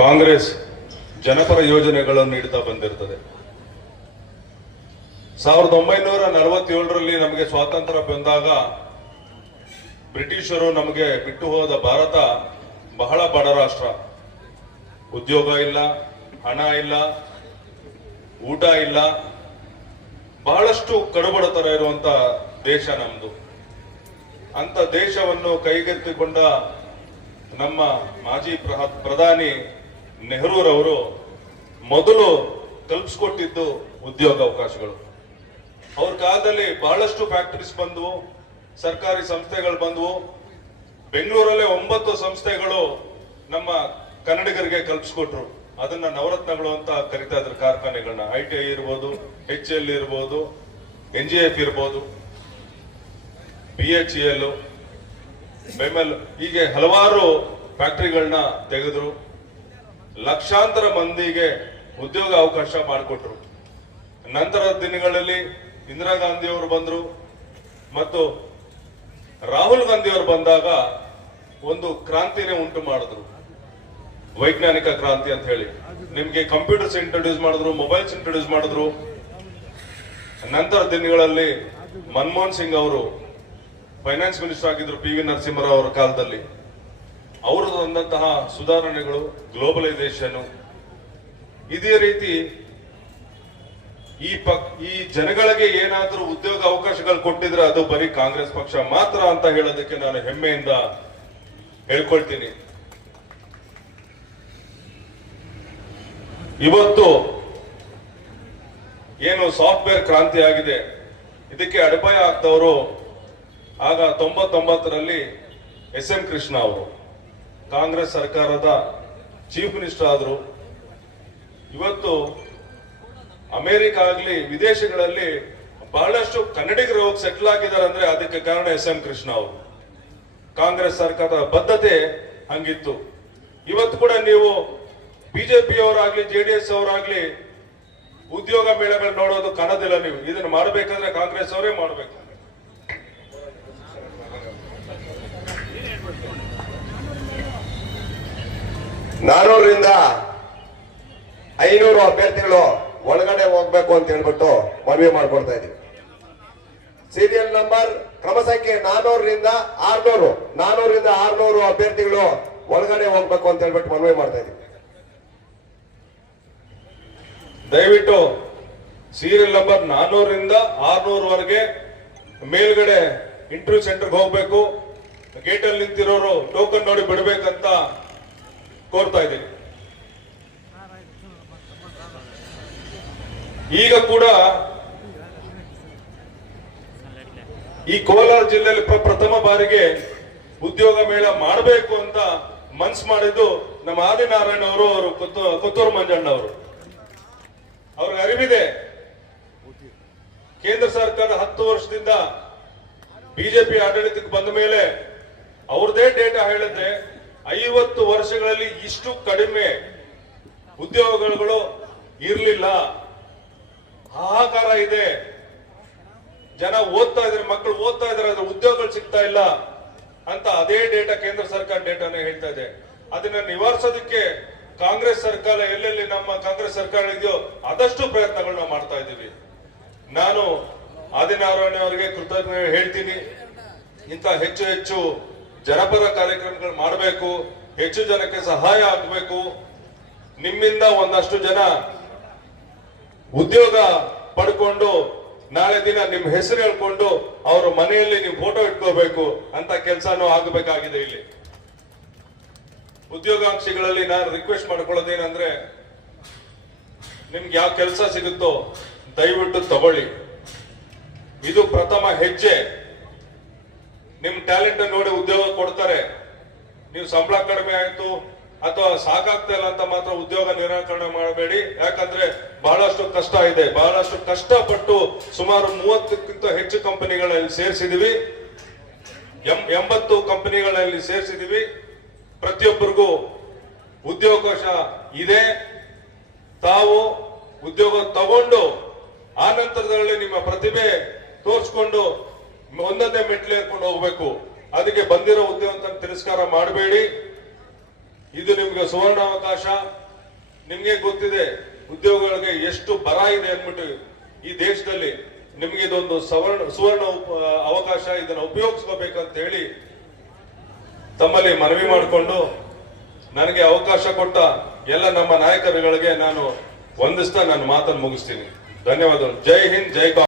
ಕಾಂಗ್ರೆಸ್ ಜನಪರ ಯೋಜನೆಗಳನ್ನು ನೀಡುತ್ತಾ ಬಂದಿರ್ತದೆ. ಸಾವಿರದ ಒಂಬೈನೂರ ನಲವತ್ತೇಳರಲ್ಲಿ ನಮಗೆ ಸ್ವಾತಂತ್ರ್ಯ ಬಂದಾಗ ಬ್ರಿಟಿಷರು ನಮಗೆ ಬಿಟ್ಟು ಹೋದ ಭಾರತ ಬಹಳ ಬಡ ರಾಷ್ಟ್ರ. ಉದ್ಯೋಗ ಇಲ್ಲ, ಹಣ ಇಲ್ಲ, ಊಟ ಇಲ್ಲ, ಬಹಳಷ್ಟು ಕಡುಬಡತರ ಇರುವಂತ ದೇಶ ನಮ್ದು. ಅಂತ ದೇಶವನ್ನು ಕೈಗೆತ್ತಿಕೊಂಡ ನಮ್ಮ ಮಾಜಿ ಪ್ರಧಾನಿ ನೆಹರೂರವರು ಮೊದಲು ಕಲ್ಪಿಸ್ಕೊಟ್ಟಿದ್ದು ಉದ್ಯೋಗ ಅವಕಾಶಗಳು. ಅವ್ರ ಕಾಲದಲ್ಲಿ ಬಹಳಷ್ಟು ಫ್ಯಾಕ್ಟರೀಸ್ ಬಂದವು, ಸರ್ಕಾರಿ ಸಂಸ್ಥೆಗಳು ಬಂದವು. ಬೆಂಗಳೂರಲ್ಲೇ ಒಂಬತ್ತು ಸಂಸ್ಥೆಗಳು ನಮ್ಮ ಕನ್ನಡಿಗರಿಗೆ ಕಲ್ಪಿಸ್ಕೊಟ್ರು. ಅದನ್ನ ನವರತ್ನಗಳು ಅಂತ ಕರಿತಾ ಇದ್ರು ಕಾರ್ಖಾನೆಗಳನ್ನ ಐ ಟಿ ಐ ಇರ್ಬೋದು ಎಚ್ ಎಲ್ ಇರ್ಬೋದು ಎನ್ ಜಿ ಎಫ್ ಇರ್ಬೋದು ಬಿ ಎಚ್ ಎಲ್ ಬೆಮೆಲ್ ಹೀಗೆ ಹಲವಾರು ಫ್ಯಾಕ್ಟ್ರಿಗಳನ್ನ ತೆಗೆದ್ರು. ಲಕ್ಷಾಂತರ ಮಂದಿಗೆ ಉದ್ಯೋಗ ಅವಕಾಶ ಮಾಡಿಕೊಟ್ರು. ನಂತರದ ದಿನಗಳಲ್ಲಿ ಇಂದಿರಾ ಗಾಂಧಿ ಅವರು ಬಂದರು. ಮತ್ತು ರಾಹುಲ್ ಗಾಂಧಿ ಅವರು ಬಂದಾಗ ಒಂದು ಕ್ರಾಂತಿನೇ ಉಂಟು ಮಾಡಿದ್ರು. ವೈಜ್ಞಾನಿಕ ಕ್ರಾಂತಿ ಅಂತ ಹೇಳಿ. ನಿಮ್ಗೆ ಕಂಪ್ಯೂಟರ್ಸ್ ಇಂಟ್ರೊಡ್ಯೂಸ್ ಮಾಡಿದ್ರು ಮೊಬೈಲ್ಸ್ ಇಂಟ್ರೊಡ್ಯೂಸ್ ಮಾಡಿದ್ರು. ನಂತರ ದಿನಗಳಲ್ಲಿ ಮನಮೋಹನ್ ಸಿಂಗ್ ಅವರು ಫೈನಾನ್ಸ್ ಮಿನಿಸ್ಟರ್ ಆಗಿದ್ರು ಪಿ ವಿ ನರಸಿಂಹರಾವ್ ಅವರ ಕಾಲದಲ್ಲಿ. ಅವರು ತಂದಂತಹ ಸುಧಾರಣೆಗಳು ಗ್ಲೋಬಲೈಸೇಷನ್ ಇದೇ ರೀತಿ ಈ ಪಕ್, ಈ ಜನಗಳಿಗೆ ಏನಾದರೂ ಉದ್ಯೋಗ ಅವಕಾಶಗಳು ಕೊಟ್ಟಿದ್ರೆ ಅದು ಬರೀ ಕಾಂಗ್ರೆಸ್ ಪಕ್ಷ ಮಾತ್ರ ಅಂತ ಹೇಳೋದಕ್ಕೆ ನಾನು ಹೆಮ್ಮೆಯಿಂದ ಹೇಳ್ಕೊಳ್ತೀನಿ. ಇವತ್ತು ಏನು ಸಾಫ್ಟ್ವೇರ್ ಕ್ರಾಂತಿ ಆಗಿದೆ. ಇದಕ್ಕೆ ಅಡಿಪಾಯ ಆಗ್ದವರು ಆಗ ತೊಂಬತ್ತೊಂಬತ್ತರಲ್ಲಿ ಎಸ್ ಎಂ ಕೃಷ್ಣ ಅವರು ಕಾಂಗ್ರೆಸ್ ಸರ್ಕಾರದ ಚೀಫ್ ಮಿನಿಸ್ಟರ್ ಆದರು. ಇವತ್ತು ಅಮೆರಿಕ ಆಗಲಿ ವಿದೇಶಗಳಲ್ಲಿ ಬಹಳಷ್ಟು ಕನ್ನಡಿಗರು ಹೋಗಿ ಸೆಟ್ಲ್ ಆಗಿದ್ದಾರೆ ಅಂದ್ರೆ ಅದಕ್ಕೆ ಕಾರಣ ಎಸ್ ಎಂ ಕೃಷ್ಣ ಅವರು. ಕಾಂಗ್ರೆಸ್ ಸರ್ಕಾರದ ಬದ್ಧತೆ ಹಂಗಿತ್ತು. ಇವತ್ತು ಕೂಡ ನೀವು ಬಿಜೆಪಿ ಅವರಾಗ್ಲಿ ಜೆಡಿಎಸ್ ಅವರಾಗ್ಲಿ ಉದ್ಯೋಗ ಮೇಳಗಳು ನೋಡೋದು ಕಾಣೋದಿಲ್ಲ ನೀವು. ಇದನ್ನು ಮಾಡಬೇಕಂದ್ರೆ ಕಾಂಗ್ರೆಸ್ ಅವರೇ ಮಾಡಬೇಕು. ನಾನೂರರಿಂದ ಐನೂರು ಅಭ್ಯರ್ಥಿಗಳು ಒಳಗಡೆ ಹೋಗ್ಬೇಕು ಅಂತ ಹೇಳ್ಬಿಟ್ಟು ಮನವಿ ಮಾಡ್ಕೊಡ್ತಾ ಇದೀವಿ ಸೀರಿಯಲ್ ನಂಬರ್ ಕ್ರಮ ಸಂಖ್ಯೆ ನಾನೂರರಿಂದ ಆರ್ನೂರು ನಾನೂರರಿಂದ ಆರ್ನೂರು ಅಭ್ಯರ್ಥಿಗಳು ಒಳಗಡೆ ಹೋಗ್ಬೇಕು ಅಂತ ಹೇಳ್ಬಿಟ್ಟು ಮನವಿ ಮಾಡ್ತಾ ಇದೀವಿ ದಯವಿಟ್ಟು ಸೀರಿಯಲ್ ನಂಬರ್ ನಾನೂರರಿಂದ ಆರ್ನೂರವರೆಗೆ ಮೇಲ್ಗಡೆ ಇಂಟರ್ವ್ಯೂ ಸೆಂಟರ್ಗೆ ಹೋಗ್ಬೇಕು. ಗೇಟಲ್ಲಿ ನಿಂತಿರೋರು ಟೋಕನ್ ನೋಡಿ ಬಿಡ್ಬೇಕಂತ ಕೋರ್ತಾ ಇದ್ದೀನಿ. ಈಗ ಕೂಡ ಈ ಕೋಲಾರ ಜಿಲ್ಲೆಯಲ್ಲಿ ಪ್ರಥಮ ಬಾರಿಗೆ ಉದ್ಯೋಗ ಮೇಳ ಮಾಡಬೇಕು ಅಂತ ಮನ್ಸ್ ಮಾಡಿದ್ದು ನಮ್ಮ ಆದಿನಾರಾಯಣ ಅವರು ಅವರು ಕೊತ್ತು- ಕೊತ್ತೂರು ಮಂಜಣ್ಣ ಅವರು. ಅವ್ರಿಗೆ ಅರಿವಿದೆ. ಕೇಂದ್ರ ಸರ್ಕಾರ ಹತ್ತು ವರ್ಷದಿಂದ ಬಿಜೆಪಿ ಆಡಳಿತಕ್ಕೆ ಬಂದ ಮೇಲೆ ಅವ್ರದೇ ಡೇಟಾ ಹೇಳುತ್ತೆ ಐವತ್ತು ವರ್ಷಗಳಲ್ಲಿ ಇಷ್ಟು ಕಡಿಮೆ ಉದ್ಯೋಗಗಳು ಇರಲಿಲ್ಲ. ಹಾಹಾಕಾರ ಇದೆ. ಜನ ಓದ್ತಾ ಇದ್ರೆ ಮಕ್ಕಳು ಓದ್ತಾ ಇದಾರೆ ಅದ್ರ ಉದ್ಯೋಗಗಳು ಸಿಗ್ತಾ ಇಲ್ಲ ಅಂತ ಅದೇ ಡೇಟಾ ಕೇಂದ್ರ ಸರ್ಕಾರ ಡೇಟಾನೇ ಹೇಳ್ತಾ ಇದೆ. ಅದನ್ನ ನಿವಾರಿಸೋದಕ್ಕೆ ಕಾಂಗ್ರೆಸ್ ಸರ್ಕಾರ ಎಲ್ಲೆಲ್ಲಿ ನಮ್ಮ ಕಾಂಗ್ರೆಸ್ ಸರ್ಕಾರ ಇದೆಯೋ ಆದಷ್ಟು ಪ್ರಯತ್ನಗಳನ್ನ ಮಾಡ್ತಾ ಇದ್ದೀವಿ. ನಾನು ಆದಿನಾರಾಯಣ ಅವರಿಗೆ ಕೃತಜ್ಞ ಹೇಳ್ತೀನಿ. ಇಂತ ಹೆಚ್ಚು ಹೆಚ್ಚು ಜನಪರ ಕಾರ್ಯಕ್ರಮಗಳು ಮಾಡಬೇಕು, ಹೆಚ್ಚು ಜನಕ್ಕೆ ಸಹಾಯ ಆಗಬೇಕು. ನಿಮ್ಮಿಂದ ಒಂದಷ್ಟು ಜನ ಉದ್ಯೋಗ ಪಡ್ಕೊಂಡು ನಾಳೆ ದಿನ ನಿಮ್ ಹೆಸರು ಹೇಳ್ಕೊಂಡು ಅವ್ರ ಮನೆಯಲ್ಲಿ ನೀವು ಫೋಟೋ ಇಟ್ಕೋಬೇಕು ಅಂತ ಕೆಲಸನೂ ಆಗಬೇಕಾಗಿದೆ ಇಲ್ಲಿ. ಉದ್ಯೋಗಾಂಕ್ಷಿಗಳಲ್ಲಿ ನಾನು ರಿಕ್ವೆಸ್ಟ್ ಮಾಡ್ಕೊಳ್ಳೋದೇನಂದ್ರೆ, ನಿಮ್ಗೆ ಯಾವ ಕೆಲಸ ಸಿಗುತ್ತೋ ದಯವಿಟ್ಟು ತಗೊಳ್ಳಿ. ಇದು ಪ್ರಥಮ ಹೆಜ್ಜೆ. ನಿಮ್ ಟ್ಯಾಲೆಂಟ್ ನೋಡಿ ಉದ್ಯೋಗ ಕೊಡ್ತಾರೆ. ನೀವು ಸಂಬಳ ಕಡಿಮೆ ಆಯ್ತು ಅಥವಾ ಸಾಕಾಗ್ತಾ ಇಲ್ಲ ಅಂತ ಮಾತ್ರ ಉದ್ಯೋಗ ನಿರಾಕರಣೆ ಮಾಡಬೇಡಿ. ಯಾಕಂದ್ರೆ ಬಹಳಷ್ಟು ಕಷ್ಟ ಇದೆ. ಬಹಳಷ್ಟು ಕಷ್ಟಪಟ್ಟು ಸುಮಾರು ಮೂವತ್ತಕ್ಕಿಂತ ಹೆಚ್ಚು ಕಂಪನಿಗಳಲ್ಲಿ ಸೇರಿಸಿದೀವಿ. ಎಂಬತ್ತು ಕಂಪನಿಗಳಲ್ಲಿ ಸೇರಿಸಿದೀವಿ. ಪ್ರತಿಯೊಬ್ಬರಿಗೂ ಉದ್ಯೋಗಾವಕಾಶ ಇದೆ. ತಾವು ಉದ್ಯೋಗ ತಗೊಂಡು ಆ ನಂತರದಲ್ಲಿ ನಿಮ್ಮ ಪ್ರತಿಭೆ ತೋರಿಸ್ಕೊಂಡು ಒಂದೊಂದೇ ಮೆಟ್ಲು ಏರ್ಕೊಂಡು ಹೋಗ್ಬೇಕು. ಅದಕ್ಕೆ ಬಂದಿರೋ ಅಂತ ತಿರಸ್ಕಾರ ಮಾಡಬೇಡಿ. ಇದು ನಿಮ್ಗೆ ಸುವರ್ಣ ಅವಕಾಶ ನಿಮ್ಗೆ ಗೊತ್ತಿದೆ, ಉದ್ಯೋಗಗಳಿಗೆ ಎಷ್ಟು ಬರ ಇದೆ ಅಂದ್ಬಿಟ್ಟು ಈ ದೇಶದಲ್ಲಿ ನಿಮ್ಗೆ ಇದೊಂದು ಸವರ್ಣ, ಸುವರ್ಣ ಅವಕಾಶ ಇದನ್ನ ಉಪಯೋಗಿಸ್ಕೋಬೇಕಂತ ಹೇಳಿ ತಮ್ಮಲ್ಲಿ ಮನವಿ ಮಾಡಿಕೊಂಡು ನನಗೆ ಅವಕಾಶ ಕೊಟ್ಟ ಎಲ್ಲ ನಮ್ಮ ನಾಯಕರುಗಳಿಗೆ ನಾನು ವಂದಿಸ್ತಾ ನನ್ನ ಮಾತನ್ನು ಮುಗಿಸ್ತೀನಿ. ಧನ್ಯವಾದಗಳು. ಜೈ ಹಿಂದ್, ಜೈ